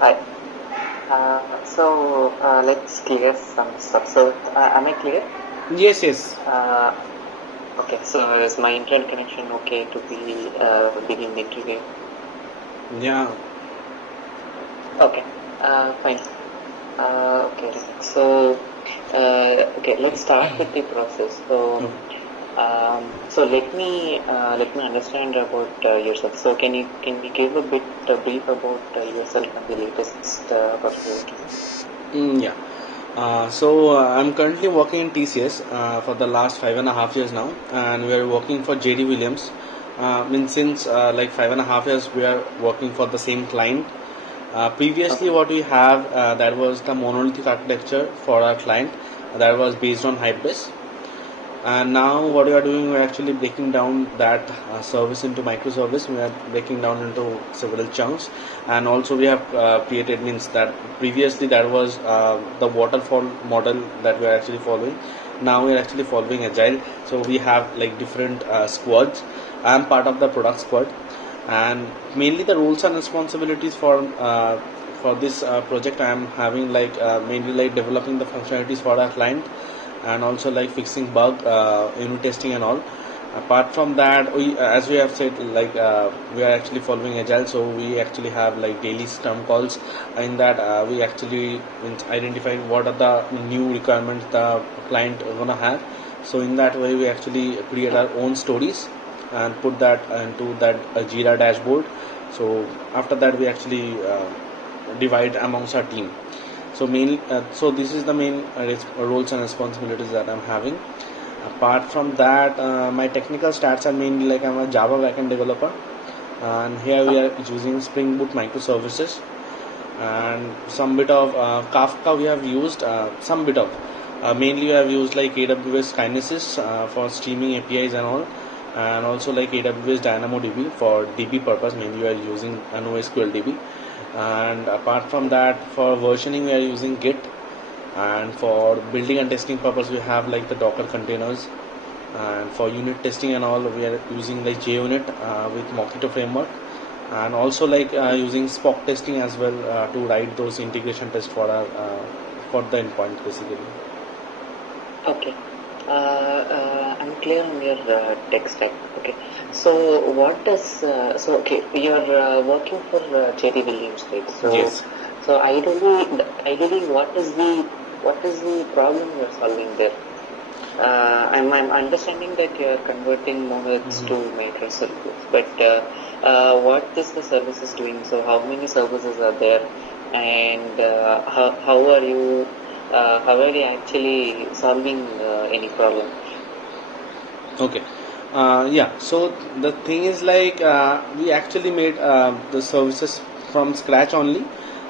Hi. Let's clear some stuff. Am I clear? Yes, yes. Okay. So, is my internet connection okay to begin the interview? Yeah. Okay. Fine. Okay. Okay. Let's start with the process. So let me understand about yourself. So, can you give a bit brief about yourself and the latest project you're working Yeah. I'm currently working in TCS for the last 5.5 years now, and we are working for JD Williams. Means since like 5.5 years, we are working for the same client. Previously, on? what we have that was the monolithic architecture for our client that was based on Hybris. And now what we are doing, we're actually breaking down that service into microservice. We are breaking down into several chunks, and also we have created means that previously that was the waterfall model that we are actually following. Now we are actually following agile. So we have like different squads. I am part of the product squad, and mainly the roles and responsibilities for this project I am having like mainly like developing the functionalities for our client, and also like fixing bug, unit testing and all. Apart from that, as we have said, like we are actually following agile, so we actually have like daily scrum calls. In that we actually identify what are the new requirements the client gonna have. So in that way we actually create our own stories and put that into that Jira dashboard. So after that we actually divide amongst our team. So this is the main roles and responsibilities that I'm having. Apart from that, my technical stats are mainly like I'm a Java backend developer, and here we are using Springboot microservices and some bit of Kafka we have used, some bit of mainly we have used like AWS Kinesis for streaming APIs and all, and also like AWS DynamoDB for DB purpose. Mainly we are using NoSQL DB, and apart from that, for versioning we are using Git, and for building and testing purpose we have like the Docker containers, and for unit testing and all we are using like JUnit with Mockito framework, and also like using Spock testing as well to write those integration tests for the endpoint basically. Okay. I'm clear on your tech stack. Okay. So what does okay, you're working for JD Williams, right? Yes. So ideally, what is the problem you're solving there? I'm understanding that you're converting monoliths to microservices, but what is the services doing? So how many services are there, and how are you actually solving any problem? Okay. Yeah. So the thing is like we actually made the services from scratch only.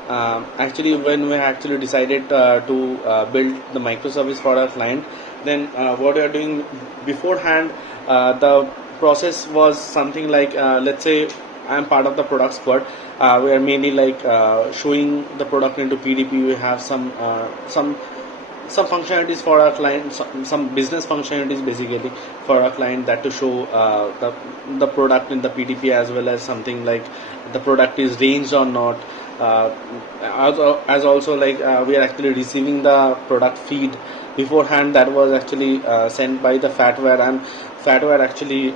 Actually, when we actually decided to build the microservice for our client, then what we are doing beforehand, the process was something like let's say I am part of the product squad. We are mainly like showing the product into PDP. We have some functionalities for our client, some business functionalities basically for our client, that to show the product in the PDP, as well as something like the product is ranged or not. uh, as also like we are actually receiving the product feed beforehand, that was actually sent by the fatware, and fatware actually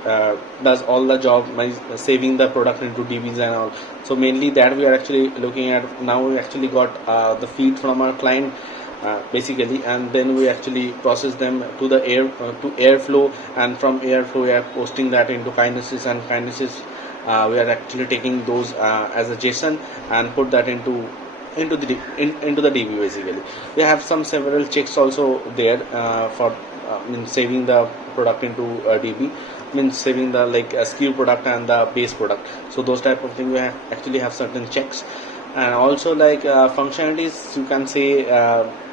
does all the job by saving the product into DBs and all. So mainly that we are actually looking at. Now we actually got the feed from our client basically, and then we actually process them to the to airflow, and from airflow we are posting that into Kinesis, and Kinesis we are actually taking those as a JSON and put that into the DB basically. We have some several checks also there for means saving the product into DB, means saving the like SKU product and the base product. So those type of things we actually have certain checks, and also like functionalities you can say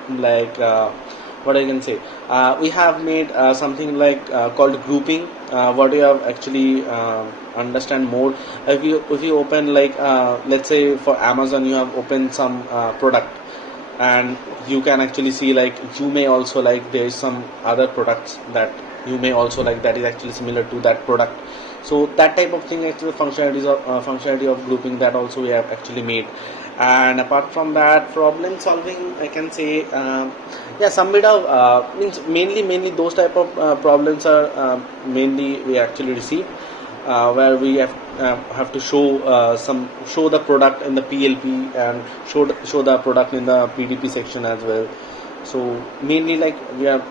like what I can say. We have made something like called grouping. What we have actually understand more. If you open like let's say for Amazon, you have opened some product, and you can actually see like you may also like there is some other products that you may also like that is actually similar to that product. So that type of thing, actually functionality of grouping, that also we have actually made. And apart from that, problem solving, I can say, yeah, some bit of means mainly those type of problems are mainly we actually receive, where we have to show the product in the PLP and show the product in the PDP section as well. So mainly like we are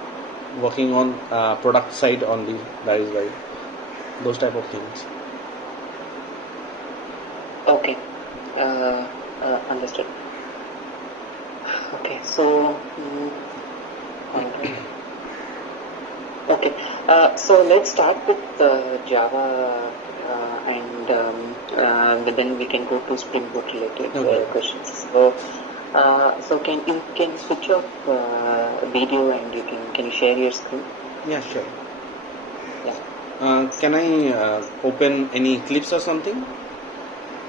working on product side only. That is why those type of things. Okay. Understood. Okay. So. Alright. Okay. So let's start with Java, and then we can go to Springboot related Okay. questions. So can you switch off video and can you share your screen? Yeah, sure. Yeah. Can I open any clips or something?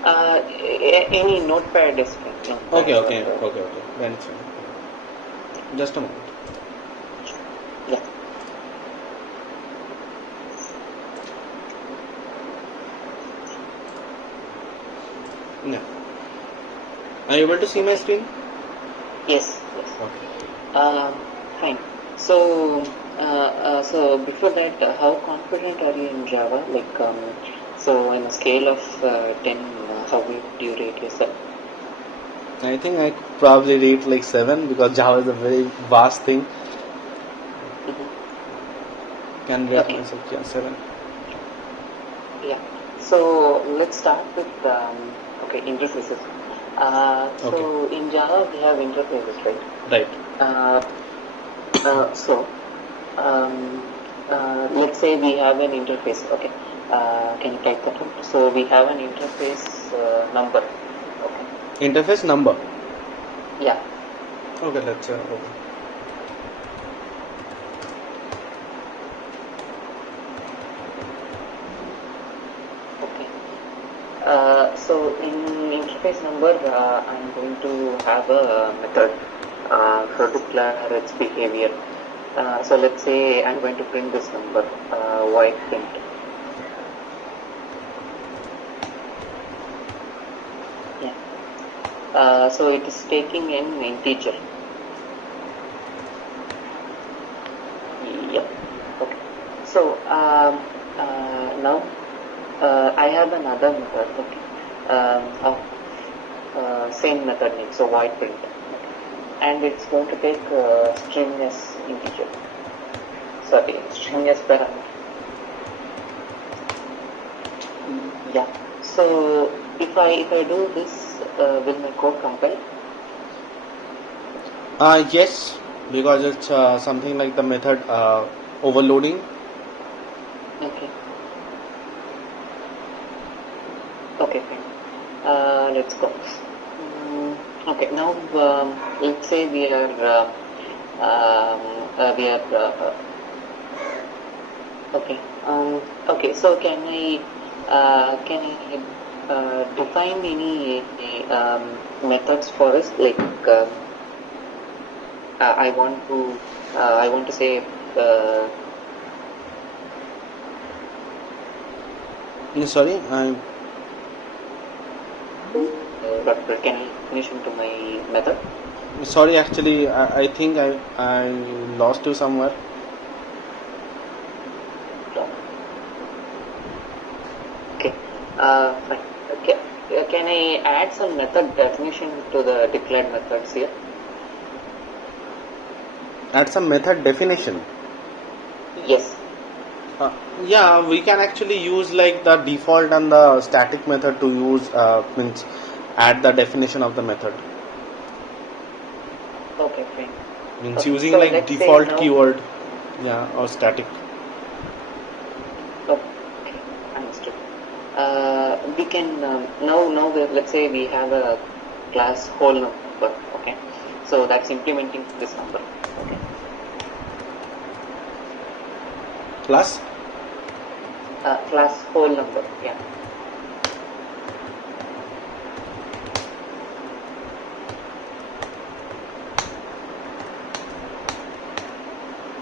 Any notepad is fine. Notepad Okay. or, Then it's fine. Just a moment. yeah. Yeah. Are you able to see my screen? Yes. Okay. Fine. So before that, how confident are you in Java? Like, so on a scale of 10, how would you rate yourself? I think I could probably rate like 7 because Java is a very vast thing. Can rate Okay. myself, yeah, 7. Yeah. So let's start with interfaces. So in Java we have interfaces, right? Right. So let's say we have an interface. Okay. Can you type that out? So we have an interface number. Okay. Interface number. Yeah. Okay, let's open. Okay. So in interface number, I'm going to have a method for declare its behavior. So let's say I'm going to print this number, void print. Yeah. So it is taking an integer. Yep. Okay. So now I have another method. Okay. Of same method name. So void print. And it's going to take string as integer. Sorry, string as parameter. Yeah. So if I do this, will my code compile? Yes, because it's something like the method overloading. Okay. Okay, fine. Let's go. Okay, now let's say we are okay. Okay, so can I define any methods for us? Like I want to say Sorry, but can I finish into my method? sorry. Actually, I think I lost you somewhere. Okay. Fine. Okay. Can I add some method definition to the declared methods here? Add some method definition. Yes. Yeah, we can actually use like the default and the static method to use means add the definition of the method. Okay, fine. Means Okay, using so like let's say default now- keyword, yeah, or static. Okay, understood. We can now let's say we have a class whole number. Okay, so that's implementing this number. Okay. Plus. Class whole number. Yeah.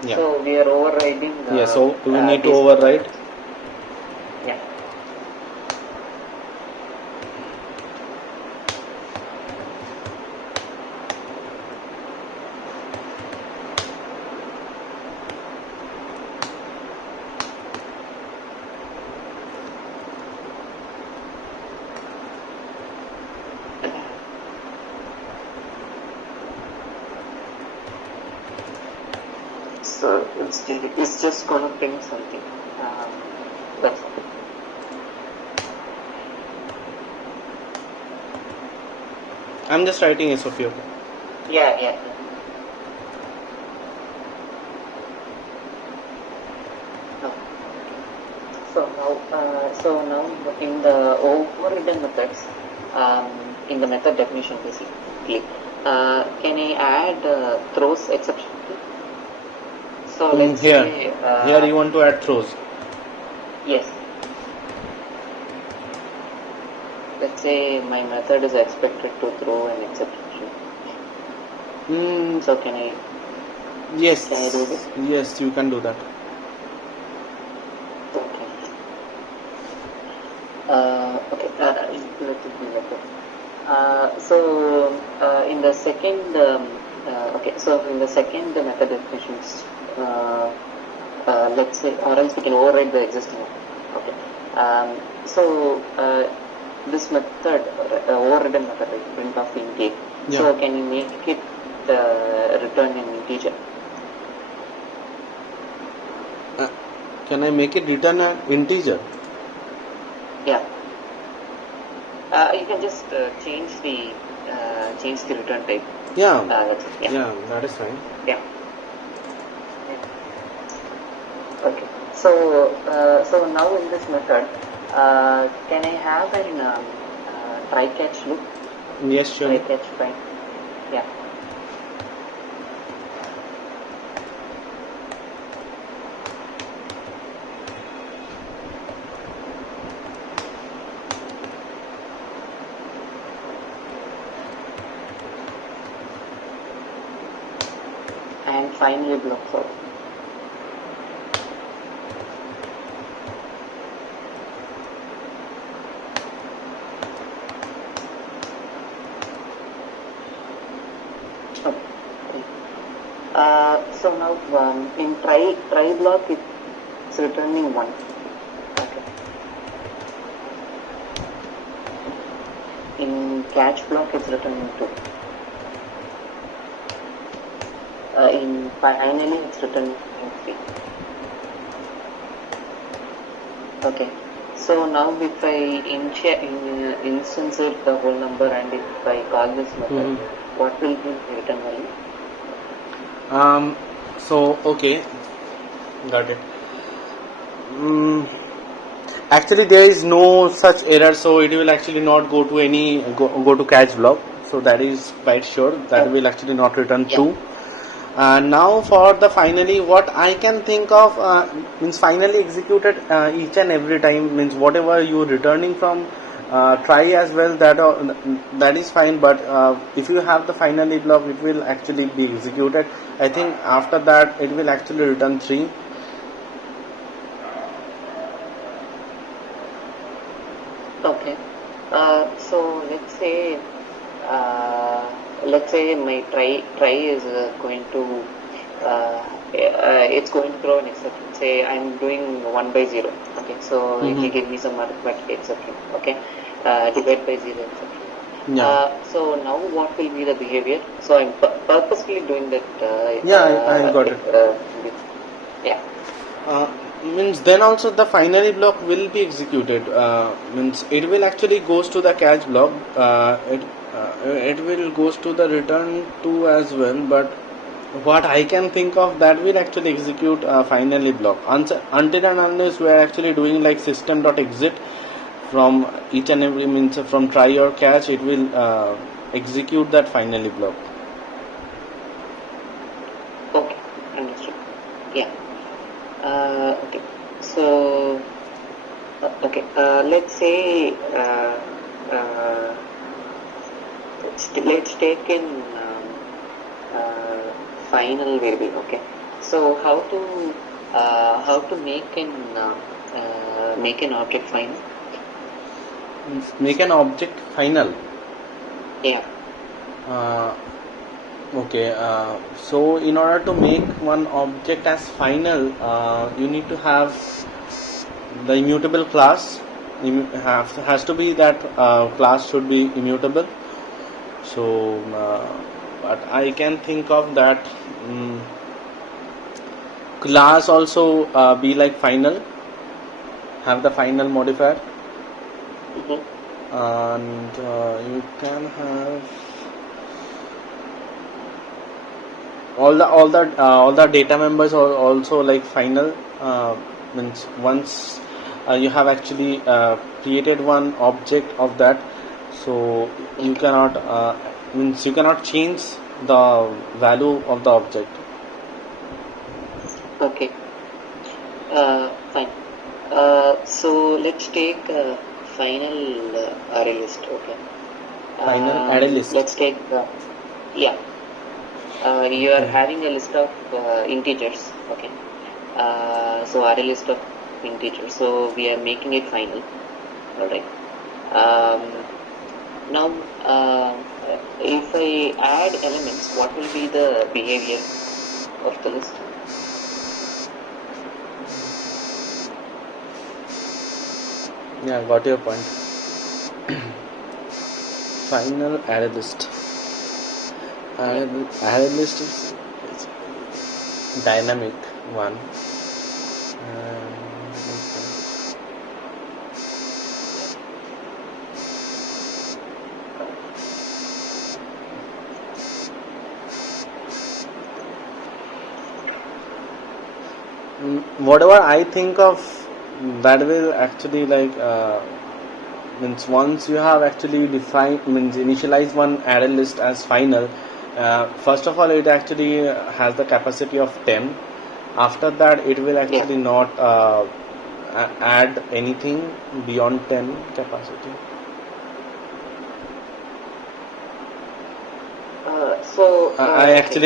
Yeah. So we are overriding. Yeah. So we need to this override. Yeah. So it's just gonna print something. That's all. I'm just writing SOP. Okay. Yeah. Oh. So now in the overridden methods, in the method definition basically, can I add throws exception? So let's Here say you want to add throws. yes. Let's say my method is expected to throw an exception. So can I Yes. Can I do this? Yes, you can do that. Okay. Okay. Let it be like that. In the second in the second method definitions, let's say, or else we can override the existing one. Okay. This method, overridden method, like print of int A. Yeah. So can you make it return an integer? Can I make it return an integer? Yeah. You can just change the return type. Yeah. That's it. Yeah. That is fine. Yeah. Okay. So now in this method, can I have an try catch loop? Yes, sure. Try catch find. Yeah. And finally blocks out. So now in try block it's returning 1. Okay. In catch block it's returning 2. In finally it's returning 3. Okay. So now if I instantiate the whole number and if I call this method, what will be the return value? Okay, got it. Actually, there is no such error, so it will actually not go to go to catch block. So that is quite sure that will actually not return 2. Now for the finally, what I can think of means finally executed each and every time, means whatever you returning from try as well, that is fine, but if you have the finally block, it will actually be executed. I think after that it will actually return 3. Okay. So let's say my try is going to it's going to throw an exception. Say I'm doing 1/0. Okay. So if you give me some arithmetic exception. Okay. Divide by 0 exception. Yeah. So now what will be the behavior? So I'm purposely doing that. I got it. Yeah. Means then also the finally block will be executed. Means it will actually goes to the catch block. It will goes to the return 2 as well. But what I can think of, that will actually execute finally block until and unless we are actually doing like system.exit from each and every, means from try or catch, it will execute that finally block. Okay, understood. Yeah. Okay. So okay. Let's say let's take in final variable. Okay. So how to make an object final? Make an object final. Yeah. Okay. So in order to make one object as final, you need to have the immutable class. Has to be that class should be immutable. So, but I can think of that. class also be like final, have the final modifier, and you can have all the data members are also like final. Means once you have actually created one object of that, so you cannot means you cannot change the value of the object. Okay. Fine. So let's take final array list. Okay. Final array list. Let's take yeah. You are having a list of integers. Okay. So array list of integers. So we are making it final. All right. Now, if I add elements, what will be the behavior of the list? Yeah, got your point. Final array list. Array list is dynamic one. Whatever I think of, that will actually like means once you have actually defined, means initialize one array list as final. First of all, it actually has the capacity of 10. After that, it will actually not add anything beyond 10 capacity.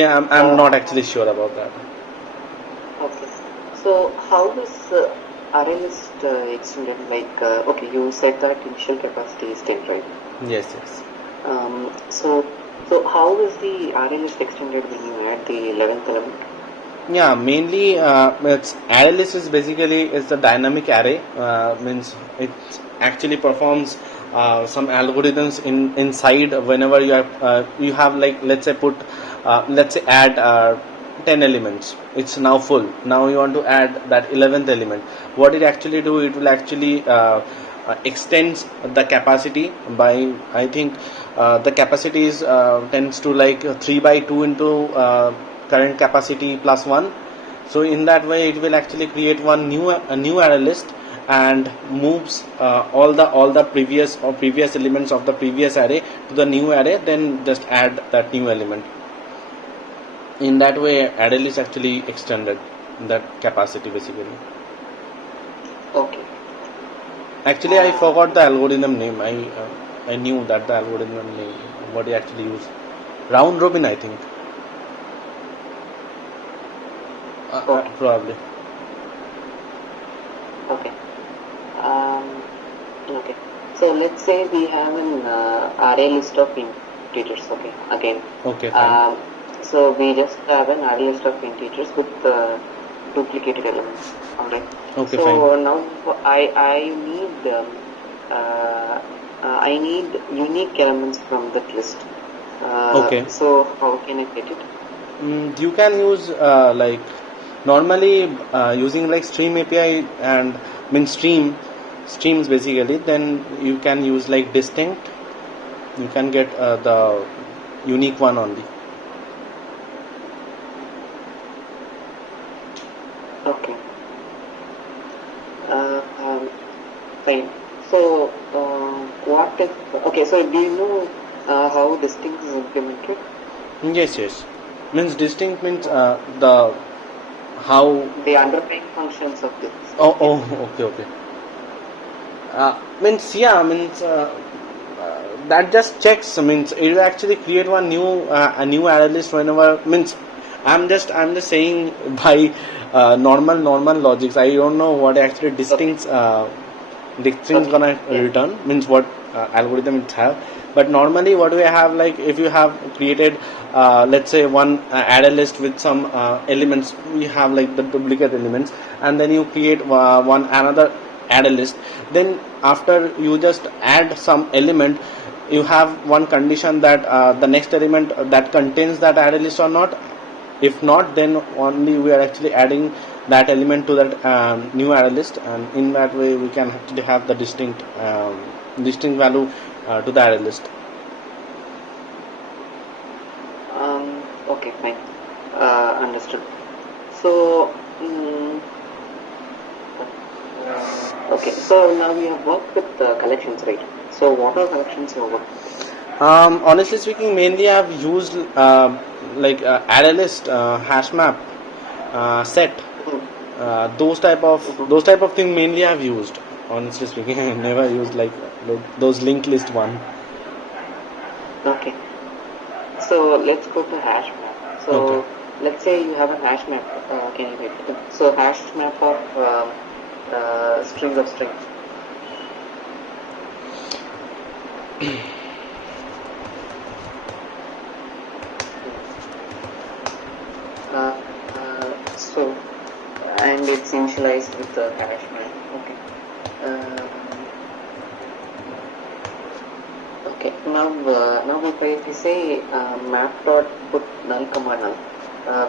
I'm not actually sure about that. Okay. So how is array list extended? Like okay, you said that initial capacity is 10, right? Yes. So how is the array list extended when you add the 11th element? Yeah, mainly it's array list is basically is the dynamic array. Means it actually performs some algorithms inside whenever you have like let's say add 10 elements. It's now full. Now you want to add that 11th element. What it actually do? It will actually extends the capacity by, I think the capacity is tends to like 3 by 2 into current capacity plus 1. So in that way it will actually create a new array list and moves all the previous elements of the previous array to the new array, then just add that new element. In that way array list actually extended that capacity basically. Okay. Actually I forgot the algorithm name. I knew that the algorithm name, what it actually used. Round robin, I think. Okay. Probably. Okay. Okay. So let's say we have an array list of integers. Okay. Again. Okay. Fine. So we just have an array list of integers with duplicated elements. Alright. Okay. So Fine. now I need unique elements from that list. Okay. So how can I get it? You can use like normally using like stream API and streams basically. Then you can use like distinct. You can get the unique one only. Okay. Fine. So what if? Okay. So do you know how distinct is implemented? Yes. Means distinct means the how the underlying functions of this. Okay. Means that just checks. Means it will actually create a new array list whenever. Means I'm just saying by normal logics. I don't know what actually distincts gonna return. Means what algorithm it have. But normally what we have, like if you have created let's say one array list with some elements, we have like the duplicate elements, and then you create another array list. Then after you just add some element, you have one condition that the next element that contains that array list or not. If not, then only we are actually adding that element to that new array list, and in that way we can actually have the distinct value to the array list. Okay, fine. Understood. So, okay. So now we have worked with collections, right? So what are collections you work? Honestly speaking, mainly I've used like array list, hash map, set, those type of thing mainly I've used. Honestly speaking, I never used like those linked list one. Okay. So let's go to hash map. So Okay. let's say you have a hash map. Can you wait? So hash map of string of string. So and it's initialized with the hash map. Okay. Okay. Now if I say map dot put null comma null,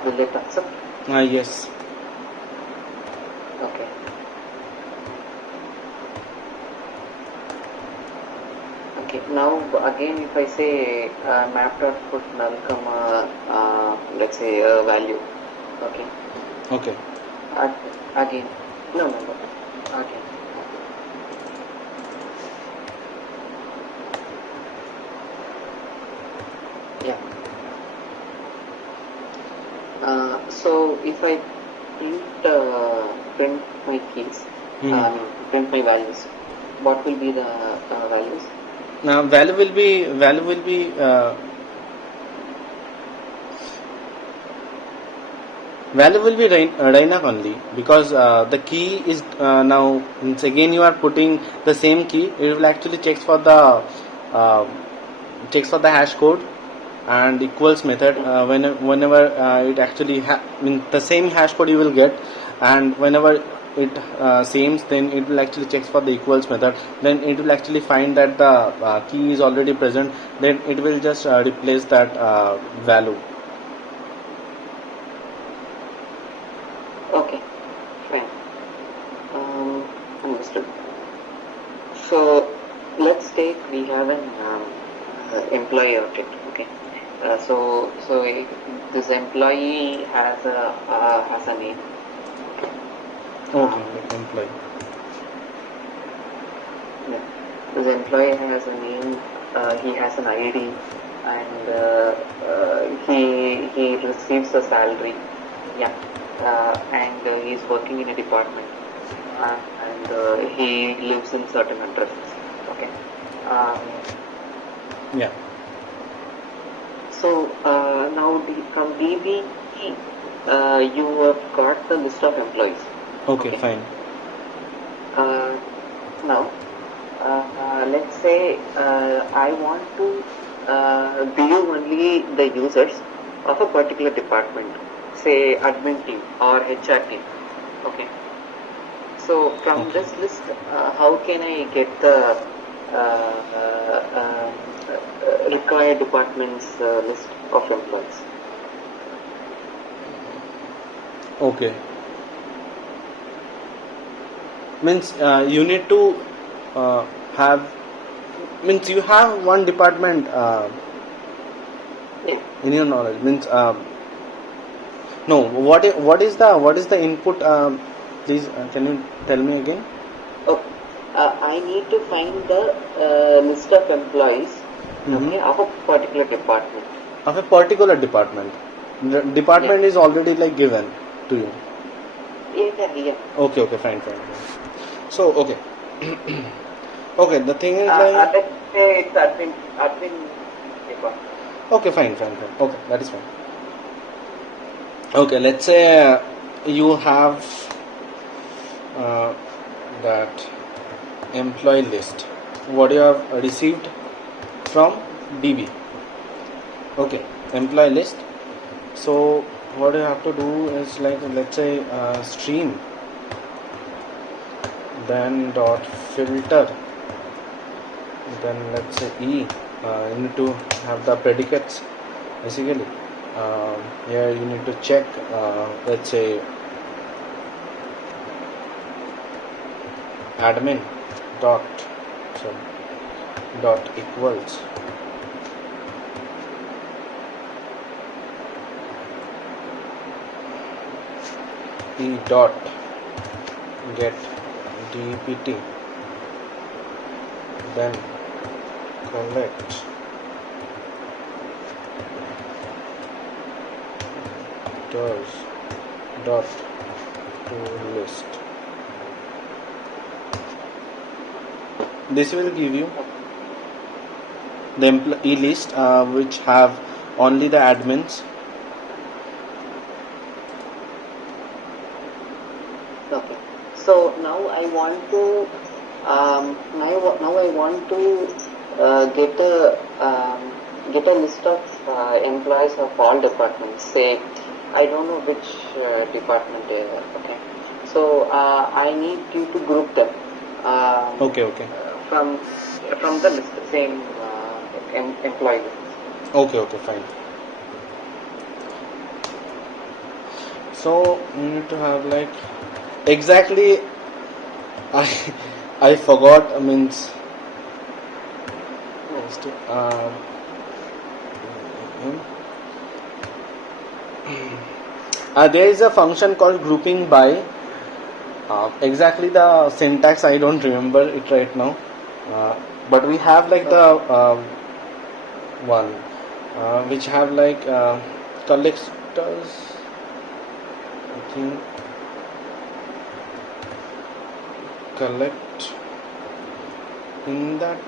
will it accept? Yes. Okay. Okay. Now again, if I say map dot put null comma let's say a value. Okay. Okay. Again. No. Again. Yeah. So if I print my keys, print my values, what will be the values? Now value will be Rainak only, because the key is now again you are putting the same key. It will actually uh, checks for the hash code and equals method whenever it actually the same hash code you will get, and whenever it sames, then it will actually checks for the equals method. Then it will actually find that the key is already present. Then it will just replace that value. Okay, fine. Understood. So let's take we have an employee object. Okay. So this employee has a name. Okay, employee. Yeah. This employee has a name. He has an ID, and he receives a salary. Yeah. And he's working in a department, and he lives in certain addresses. Okay. Yeah. So now from DB, you have got the list of employees. Okay, fine. Now, let's say I want to view only the users of a particular department, say admin team or HR team. Okay. So from this list, how can I get the required departments list of employees? Okay. Means you need to have, means you have one department Yeah. in your knowledge. Means no. What is the input? Please, can you tell me again? Oh, I need to find the list of employees, okay, of a particular department. Of a particular department. The department is already like given to you. Yeah. Okay, fine. So okay. Okay, the thing is like, Let's say it's admin department. okay, fine. Okay, that is fine. Okay, let's say you have that employee list, what you have received from DB. Okay, employee list. So what you have to do is like, let's say stream, then dot filter, then let's say you need to have the predicates basically. Here you need to check, let's say admin dot sorry, dot equals e dot get dpt, then collect does dot to list. This will give you the employee list which have only the admins. Okay. So now I want to get a list of employees of all departments. Say I don't know which department they are. Okay. So I need you to group them. Okay. From the list, same employee list. Okay, fine. So you need to have like exactly. I forgot. Means there is a function called grouping by. Exactly the syntax I don't remember it right now, but we have like the one which have like collectors, I think, collect in that.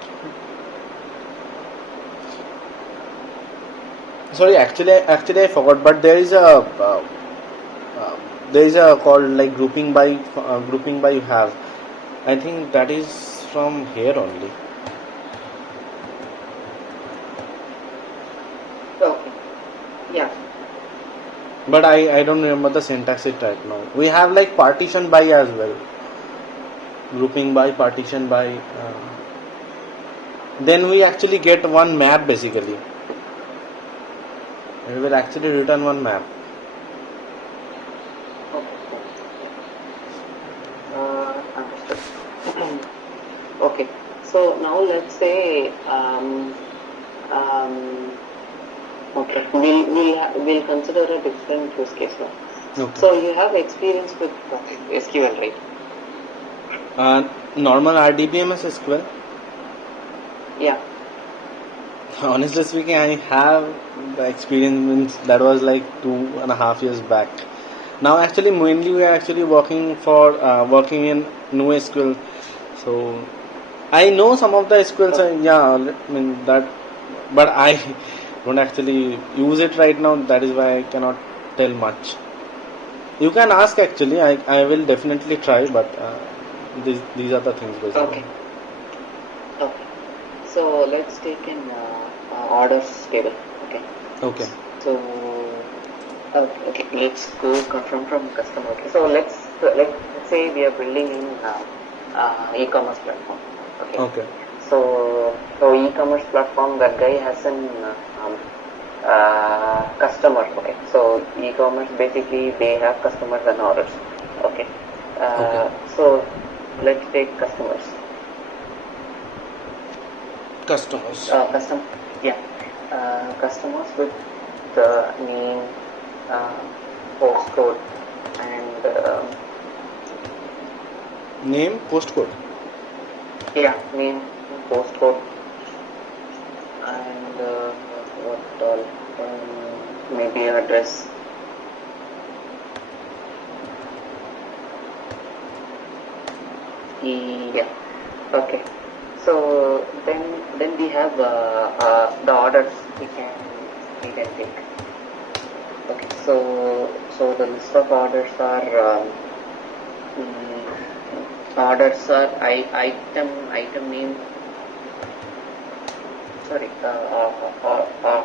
Sorry, actually I forgot, but there is a called like grouping by you have. I think that is from here only. Okay. Yeah. But I don't remember the syntax it right now. We have like partition by as well. Grouping by, partition by. Then we actually get one map basically. We will actually return one map. Understood. Okay. So now let's say okay, we'll consider a different use case now. Okay. So you have experience with SQL, right? Normal RDBMS SQL. Yeah. Honestly speaking, I have the experience that was like 2.5 years back. Now actually mainly we are actually working in NoSQL. So I know some of the SQLs. I mean that, but I don't actually use it right now. That is why I cannot tell much. You can ask actually. I will definitely try, but these are the things basically. Okay. So let's take an orders table. Okay. Okay. So okay, let's go from customer. Okay. So let's say we are building in e-commerce platform. Okay. Okay. So e-commerce platform, that guy has an customer. Okay. So e-commerce basically they have customers and orders. Okay. So let's take customers. Customers. Customers with the name, postcode, and name, postcode. Name, postcode, and what all? Maybe address. Yeah. Okay. So then we have the orders we can take. Okay. So the list of orders are item name. Sorry,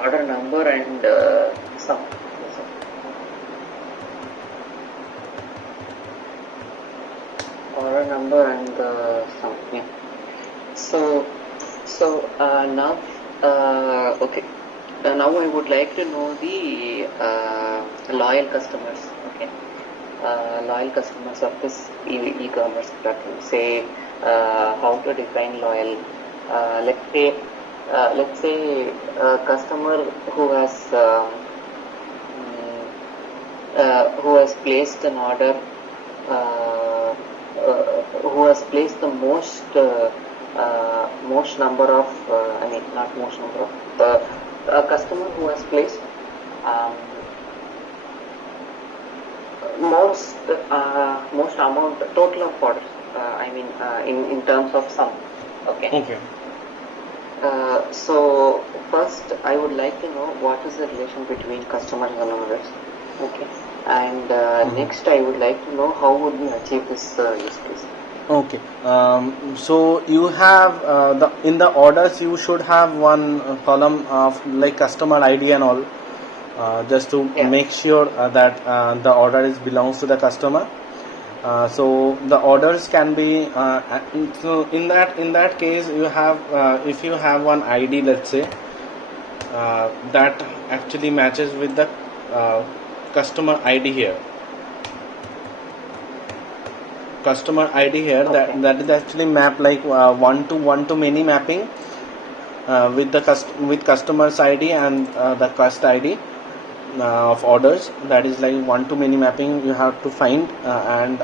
order number and sum. Order number and sum. Yeah. So now okay. now I would like to know the loyal customers. Okay, loyal customers of this e-commerce platform. Say how to define loyal. Let's say a customer who has placed an order, who has placed the most number of, I mean, not most number of, a customer who has placed um, most amount, total of orders, I mean, in terms of sum. Okay. Okay. So first, I would like to know what is the relation between customers and orders. Okay. And next, I would like to know how would we achieve this use case. Okay. So you have in the orders you should have one column of like customer ID and all, just to Yeah. make sure that the order is belongs to the customer. So the orders can be so in that case you have if you have one ID, let's say that actually matches with the customer ID here. Customer ID here, Okay. that is actually map like one to many mapping with the with customer's ID and the cust ID of orders. That is like one to many mapping you have to find, and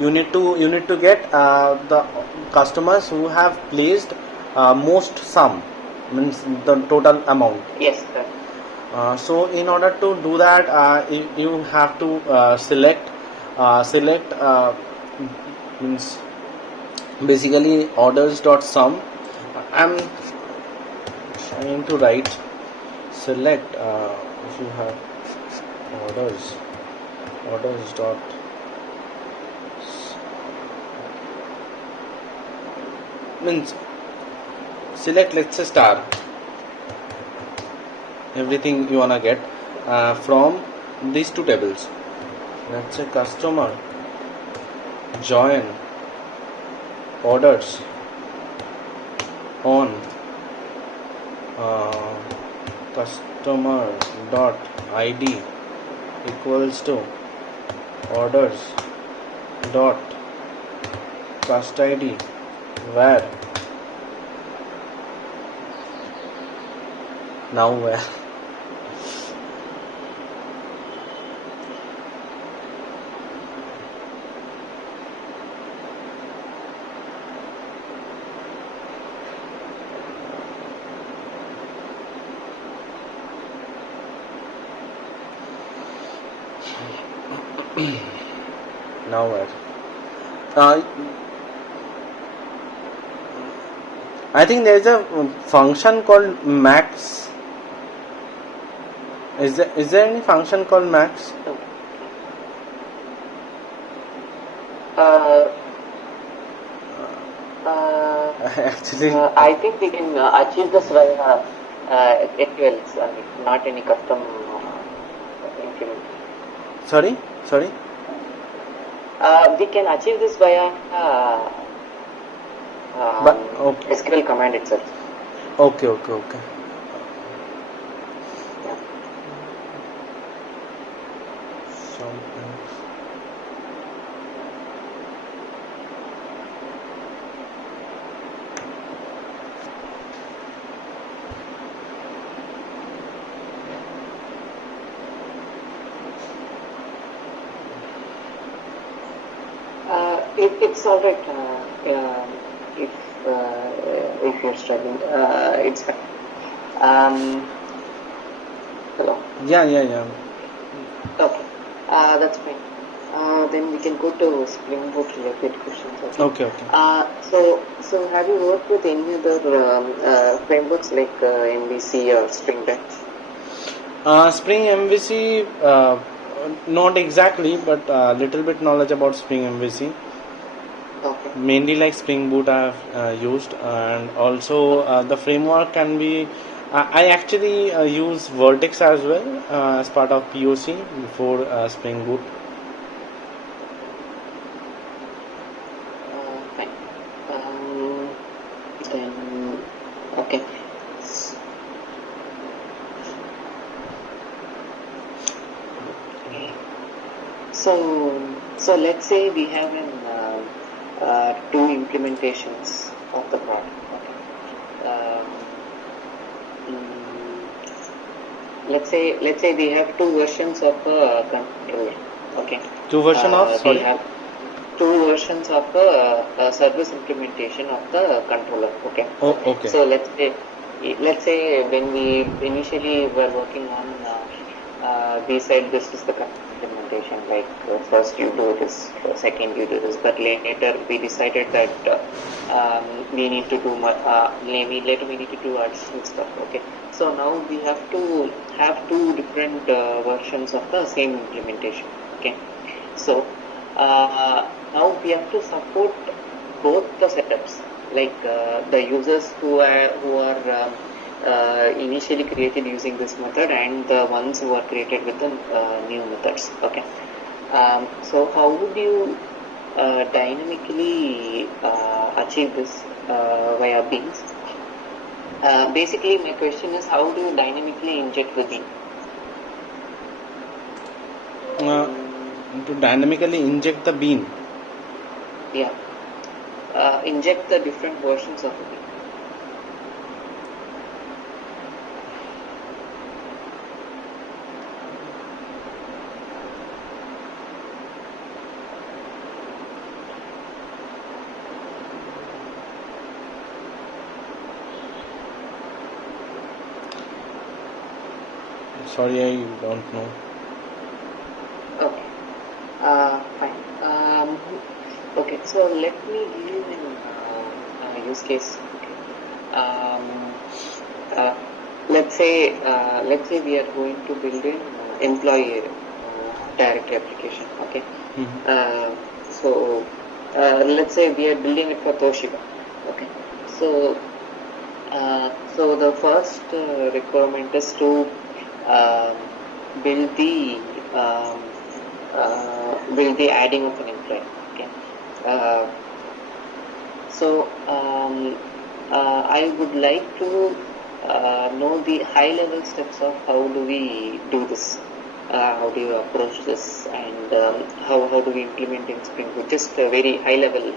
you need to get the customers who have placed most sum, means the total amount. Yes, sir. So in order to do that, you have to select means basically orders dot sum. I'm trying to write select if you have orders dot means select, let's say, star, everything you wanna get from these two tables. Let's say customer join orders on customer dot id equals to orders dot cust id, where now where now where I think there is a function called max. Is there any function called max? Actually, I think we can achieve this via SQLs, I mean, not any custom implement. sorry. We can achieve this via But okay. SQL command itself. Okay. Sometimes. It's alright if you're struggling. It's fine. Hello. Yeah. Okay. That's fine. Then we can go to Springboot related questions. Okay. So have you worked with any other frameworks like MVC or Springboot? Spring MVC, not exactly, but little bit knowledge about Spring MVC. Okay. Mainly like Springboot I have used, and also the framework can be. I actually use Vertex as well as part of POC before Springboot. Fine. Then okay. So let's say we have two implementations of the product. Okay. Let's say we have two versions of a controller. Okay. Two version of, We sorry? have two versions of a service implementation of the controller. Okay. Oh, okay. So let's say when we initially were working on, we said this is the implementation. Like first you do this, second you do this, but later we decided that we need to do later we need to do additional stuff. Okay. So now we have to have two different versions of the same implementation. Okay. So now we have to support both the setups, like the users who are initially created using this method and the ones who are created with the new methods. Okay. So how would you dynamically achieve this via beans? Basically, my question is, how do you dynamically inject the bean? To dynamically inject the bean. Yeah. Inject the different versions of the bean. Sorry, I don't know. Okay. Fine. Okay, so let me give you an use case. Okay. Let's say we are going to build an employee directory application. Okay. So let's say we are building it for Toshiba. Okay. So the first requirement is to build the adding of an employee. Okay. So I would like to know the high level steps of how do we do this, how do you approach this, and how do we implement in Springboot. Just a very high level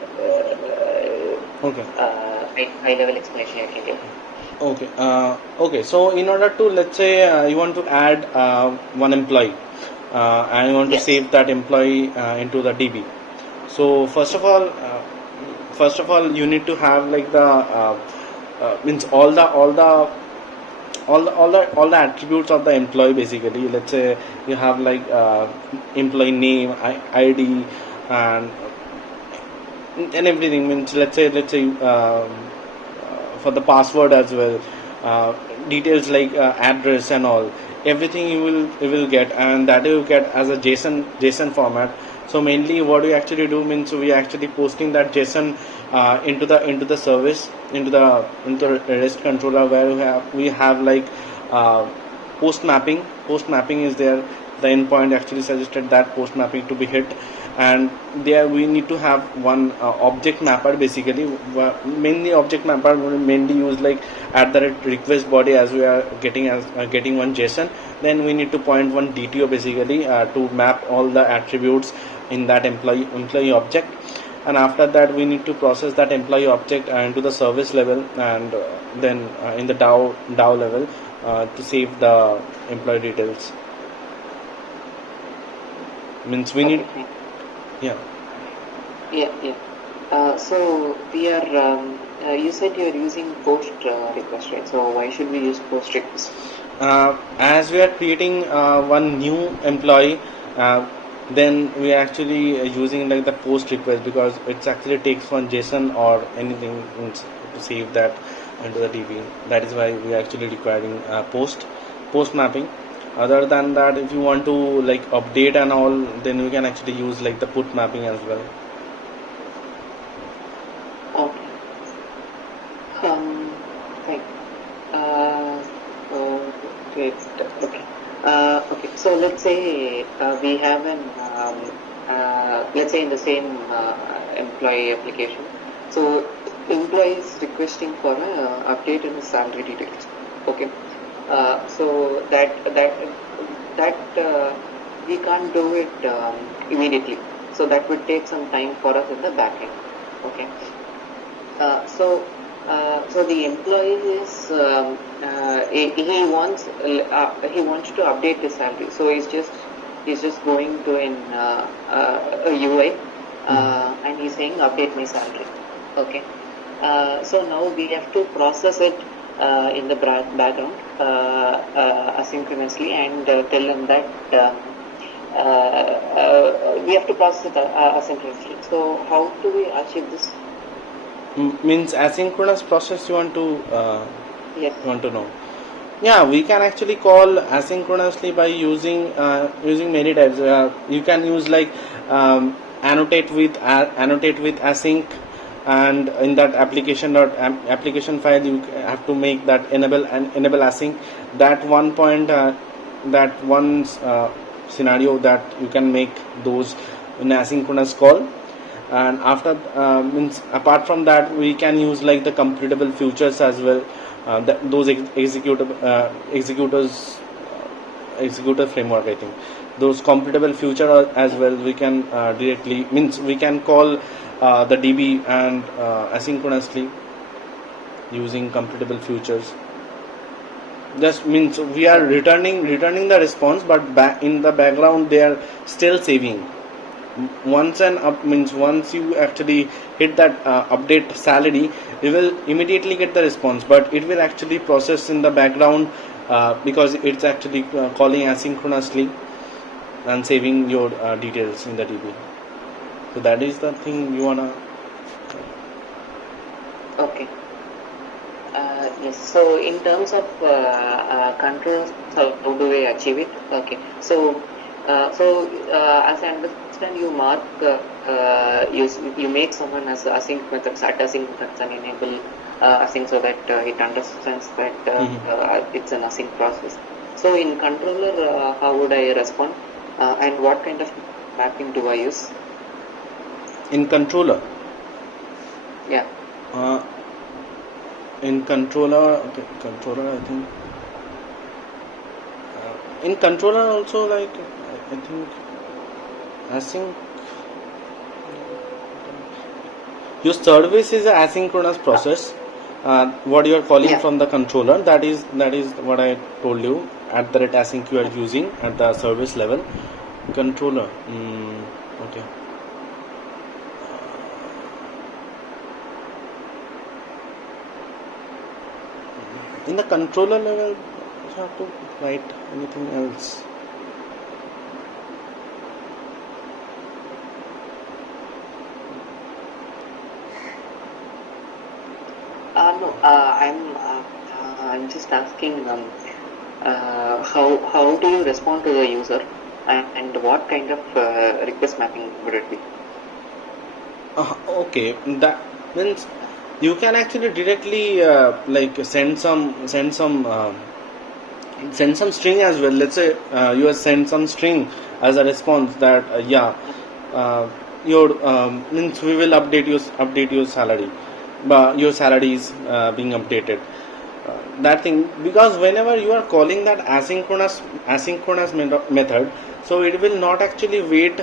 high level explanation I can give. Okay. Okay. So in order to, let's say you want to add one employee and you want to save that employee into the DB. So first of all, you need to have like the means all the attributes of the employee. Basically, let's say you have like employee name, ID, and everything. Means let's say for the password as well, details like address and all, everything you will get, and that you get as a JSON format. So mainly what we actually do means we actually posting that JSON into the service, into the REST controller, where we have like post mapping. Post mapping is there. The endpoint actually suggested that post mapping to be hit, and there we need to have one object mapper. Basically, mainly object mapper will mainly use like at the request body, as we are getting one JSON. Then we need to point one DTO basically to map all the attributes in that employee object, and after that we need to process that employee object into the service level, and then in the DAO level to save the employee details. Means we need. Yeah. So we are. You said you are using post request, right? So why should we use post request? As we are creating one new employee, then we are actually using like the post request, because it actually takes one JSON or anything to save that into the DB. That is why we are actually requiring post mapping. Other than that, if you want to like update and all, then you can actually use like the put mapping as well. Okay. Fine. Great. Okay. Okay. So let's say we have let's say in the same employee application. So employee is requesting for an update in the salary details. Okay. So that we can't do it immediately. So that would take some time for us in the back end. Okay. So the employee is he wants to update his salary. So he's just going to a UI and he's saying update my salary. Okay. So now we have to process it in the background asynchronously and tell him that we have to process it asynchronously. So how do we achieve this? Means asynchronous process you want to Yes. you want to know. Yeah, we can actually call asynchronously by using many types. You can use like annotate with async, and in that application file you have to make that enable async. That one point, that one scenario that you can make those in asynchronous call. And after means apart from that, we can use like the completable futures as well. Those executor framework, I think those completable future as well we can directly, means we can call the DB and asynchronously using completable futures. Just means we are returning the response, but in the background they are still saving. Once you actually hit that update salary, you will immediately get the response, but it will actually process in the background because it's actually calling asynchronously and saving your details in the DB. So that is the thing you wanna. Okay. Yes. So in terms of controls, how do we achieve it? Okay. So as I understand, you mark you make someone as async method, start async methods and enable async so that it understands that it's an async process. So in controller, how would I respond, and what kind of mapping do I use? In controller. Yeah. In controller, okay, I think. In controller also, like I think async. Your service is an asynchronous process. What you are calling from the controller, that is what I told you. At the rate async you are using at the service level. Controller. Okay. In the controller level, you have to write anything else. No, I'm just asking how do you respond to the user, and what kind of request mapping would it be? Okay, that means you can actually directly like send some string as well. Let's say you have sent some string as a response that your means we will update your salary, but your salary is being updated. That thing, because whenever you are calling that asynchronous method, so it will not actually wait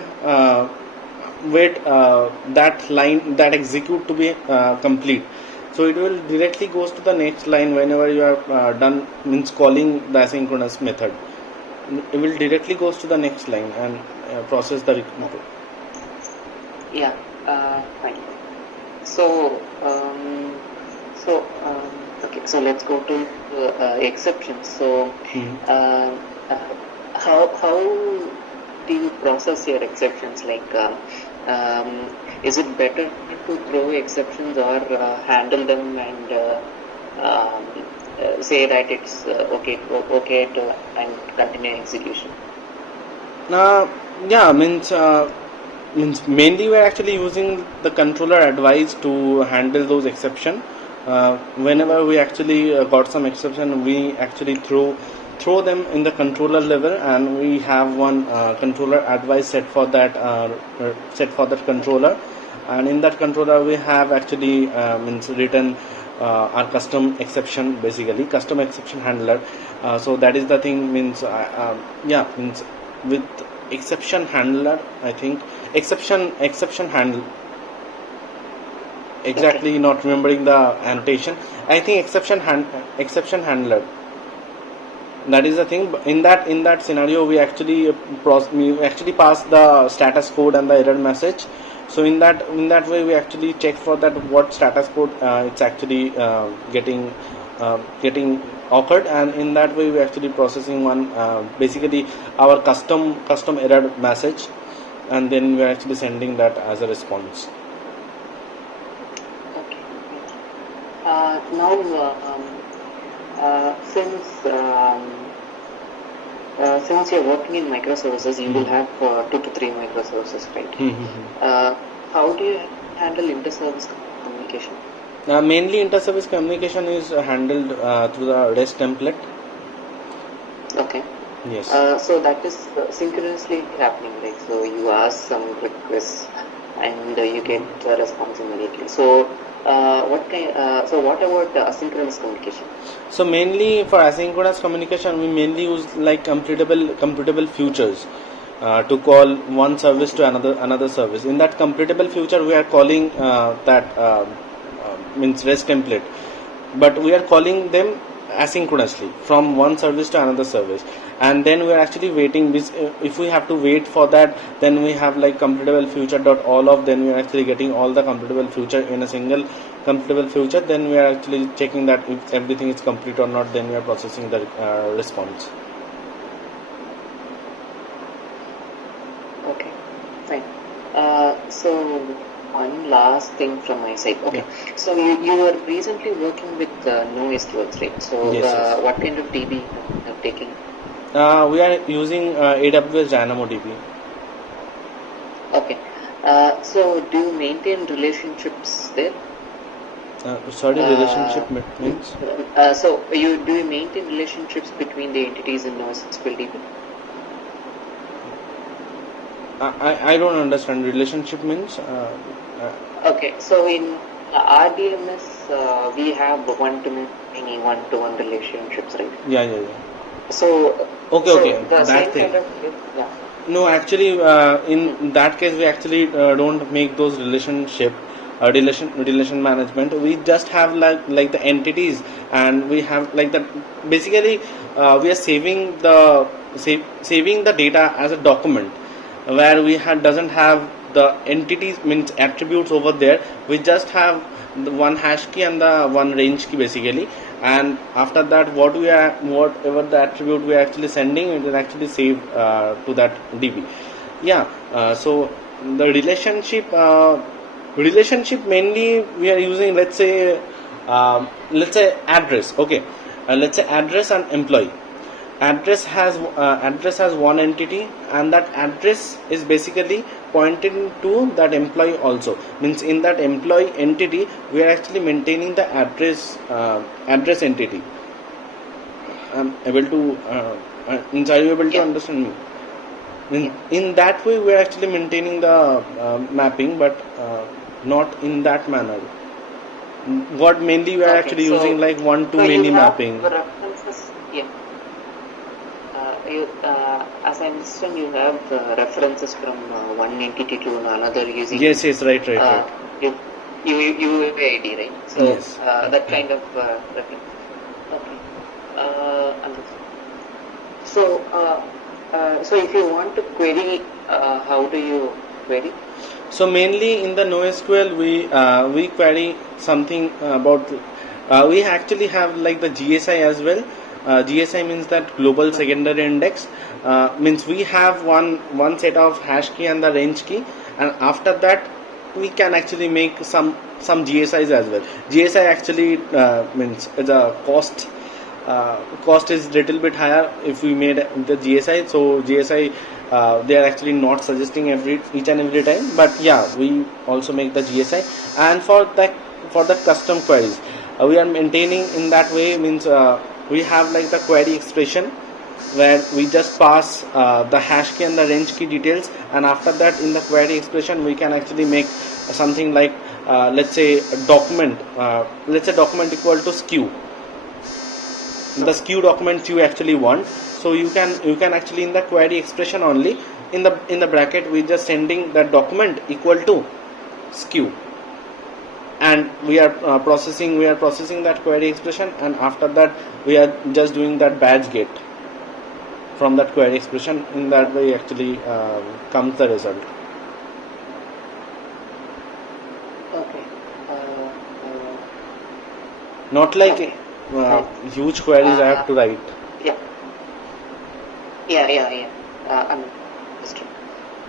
that line, that execute to be complete. So it will directly goes to the next line whenever you are done, means calling the asynchronous method. It will directly goes to the next line and process the request. Yeah, fine. So okay, so let's go to exceptions. So how do you process your exceptions? Like, is it better to throw exceptions or handle them and say that it's okay to and continue execution? Yeah, means mainly we're actually using the controller advice to handle those exception. Whenever we actually got some exception, we actually throw them in the controller level, and we have one controller advice set for that controller, and in that controller we have actually means written our custom exception, basically custom exception handler. So that is the thing, means means with exception handler, I think exception handle. Exactly, not remembering the annotation. I think exception handler. That is the thing. In that scenario, we actually pass the status code and the error message. So in that way, we actually check for that what status code it's actually getting occurred, and in that way we actually processing one basically our custom error message, and then we are actually sending that as a response. Okay. Now, since you're working in microservices, you will have 2 to 3 microservices, right? How do you handle inter-service communication? Mainly inter-service communication is handled through the REST template. Okay. Yes. So that is synchronously happening, right? So you ask some requests and you get a response immediately. So what about asynchronous communication? So mainly for asynchronous communication, we mainly use like computable futures to call one service to another service. In that computable future, we are calling that means REST template, but we are calling them asynchronously from one service to another service, and then we are actually waiting. If we have to wait for that, then we have like computable future dot all of. Then we are actually getting all the computable future in a single computable future. Then we are actually checking that if everything is complete or not. Then we are processing the response. Okay, fine. So one last thing from my side. Okay, so you were recently working with NoSQL, right? So Yes. what kind of DB you have taken? We are using AWS DynamoDB. Okay. So do you maintain relationships there? Sorry, relationship means? So do you maintain relationships between the entities in NoSQL DB? I don't understand. Relationship means? Okay, so in RDMS we have one-to-many, one-to-one relationships, right? Yeah. So Okay. the That same thing. kind of yeah. No, actually, in that case, we actually don't make those relation management. We just have like the entities, and we have like the basically we are saving the data as a document, where we doesn't have the entities means attributes over there. We just have the one hash key and the one range key basically, and after that whatever the attribute we are actually sending, it will actually save to that DB. So the relationship mainly we are using, let's say address. Okay, let's say address and employee. Address has one entity, and that address is basically pointing to that employee also. Means in that employee entity, we are actually maintaining the address entity. Means are you able to understand me? In that way, we are actually maintaining the mapping, but not in that manner. What mainly we are actually using like one to many mapping. References, yeah. As I understand, you have references from one entity to another using Yes, right. UID, right? So Yes. that kind of reference. Okay. Understood. So if you want to query, how do you query? So mainly in the NoSQL we query something about we actually have like the GSI as well. GSI means that global secondary index. Means we have one set of hash key and the range key, and after that we can actually make some GSIs as well. GSI actually means it's a cost is little bit higher if we made the GSI. So GSI they are actually not suggesting each and every time, but yeah, we also make the GSI. And for the custom queries, we are maintaining in that way. Means we have like the query expression, where we just pass the hash key and the range key details, and after that in the query expression we can actually make something like let's say document equal to SKU, the SKU documents you actually want. So you can actually in the query expression only, in the bracket we just sending the document equal to skew, and we are processing that query expression, and after that we are just doing that badge get from that query expression. In that way actually comes the result. Okay. Not like Okay. huge queries I have to write. Yeah. Yeah. Understood.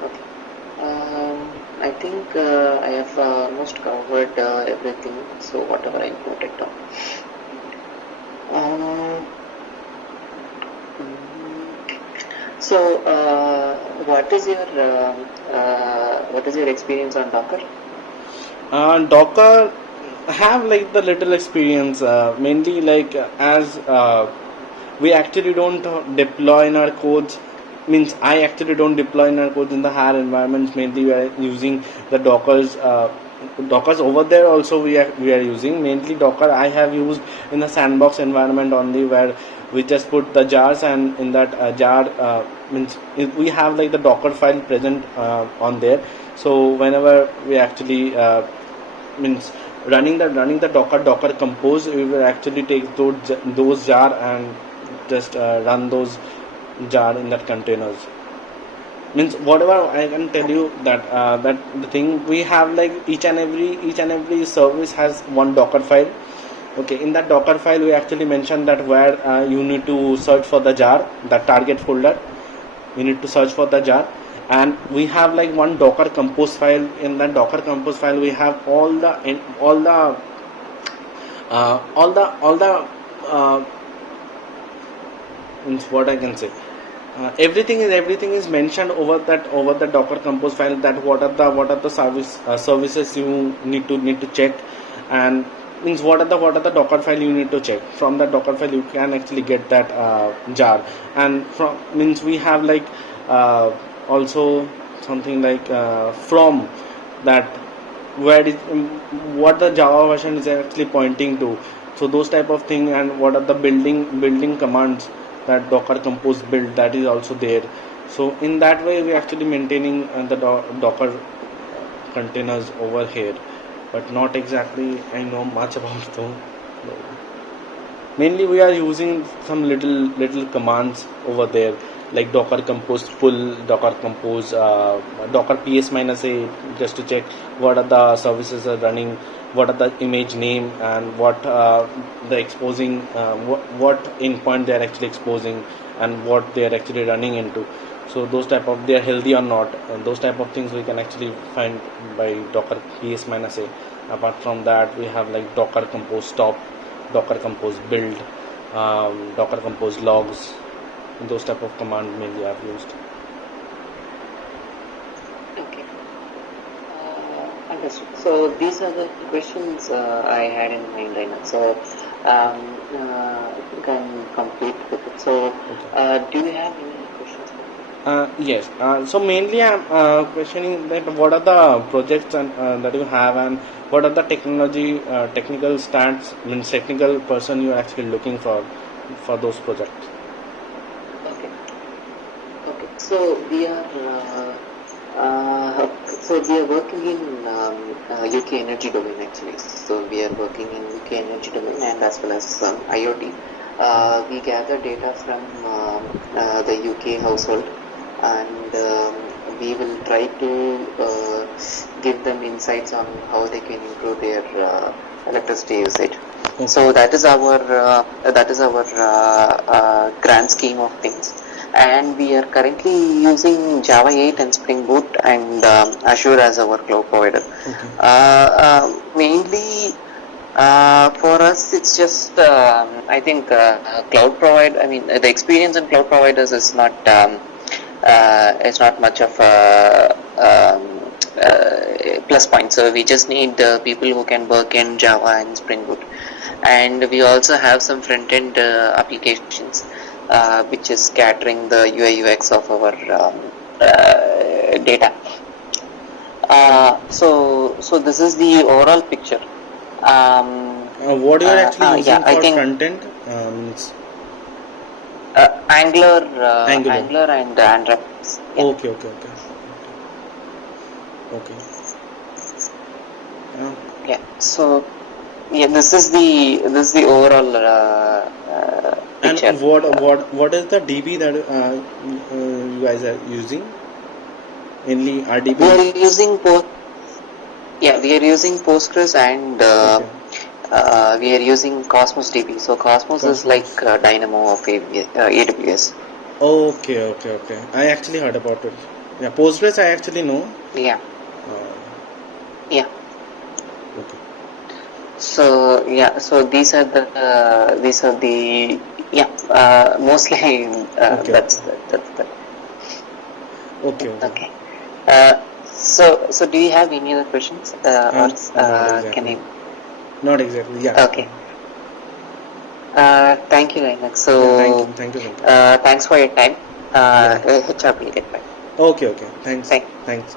Okay. I think I have almost covered everything. So whatever I noted down. So what is your experience on Docker? Docker, I have like the little experience, mainly like as we actually don't deploy in our codes, means I actually don't deploy in our codes in the higher environments. Mainly we are using the Dockers over there also we are using. Mainly Docker I have used in the sandbox environment only, where we just put the jars, and in that jar means we have like the Docker file present on there. So whenever we actually means running the Docker compose, we will actually take those jar and just run those jar in that containers. Means whatever I can tell you that that the thing we have, like each and every service has one Docker file. Okay, in that Docker file we actually mentioned that where you need to search for the jar, the target folder. You need to search for the jar, and we have like one Docker compose file. In that Docker compose file we have all the means what I can say, everything is mentioned over the Docker compose file, that what are the services you need to check, and means what are the Docker file you need to check. From the Docker file you can actually get that jar, and from means we have like also something like from that where is what the Java version is actually pointing to. So those type of thing, and what are the building commands that Docker compose build, that is also there. So in that way we actually maintaining the Docker containers over here, but not exactly I know much about them. Mainly we are using some little commands over there, like Docker compose pull, Docker compose Docker ps-a, just to check what are the services are running, what are the image name, and what the exposing what endpoint they are actually exposing, and what they are actually running into. So those type of, they are healthy or not, those type of things we can actually find by Docker ps-a. Apart from that we have like Docker compose stop, Docker compose build, Docker compose logs. Those type of command mainly I've used. Okay. Understood. So these are the questions I had in mind right now. So I think I'm complete with it. So do you have any questions? Yes. So mainly I'm questioning that what are the projects that you have, and what are the technical stats, means technical person you are actually looking for those projects. Okay. So we are working in UK energy domain actually. So we are working in UK energy domain, and as well as IoT. We gather data from the UK household, and we will try to give them insights on how they can improve their electricity usage. Okay. So that is our grand scheme of things, and we are currently using Java 8 and Springboot and Azure as our cloud provider. Okay. Mainly for us, it's just I think cloud provide. I mean, the experience in cloud providers is not much of a plus point. So we just need people who can work in Java and Spring Boot, and we also have some front end applications which is capturing the UI UX of our data. So this is the overall picture. What you are actually using for front end? Angular, Angular. Angular and Android. Yeah. Okay. Yeah. So yeah, this is the overall And picture. what is the DB that you guys are using? Mainly RDB. We are using we are using Postgres and Okay. we are using Cosmos DB. So Cosmos is like Cosmos. Dynamo of AWS. Okay. I actually heard about it. Yeah, Postgres I actually know. Yeah. Uh, Yeah. okay. So yeah, so these are the mostly Okay. that's the Okay. okay. So do you have any other questions or Not can exactly. I? Not exactly. Yeah. Okay. Thank you, Rainak. Yeah. So Thank you, Venkat. thanks for your time. Yeah. HR will get back. Okay. Thanks. Thank Thanks.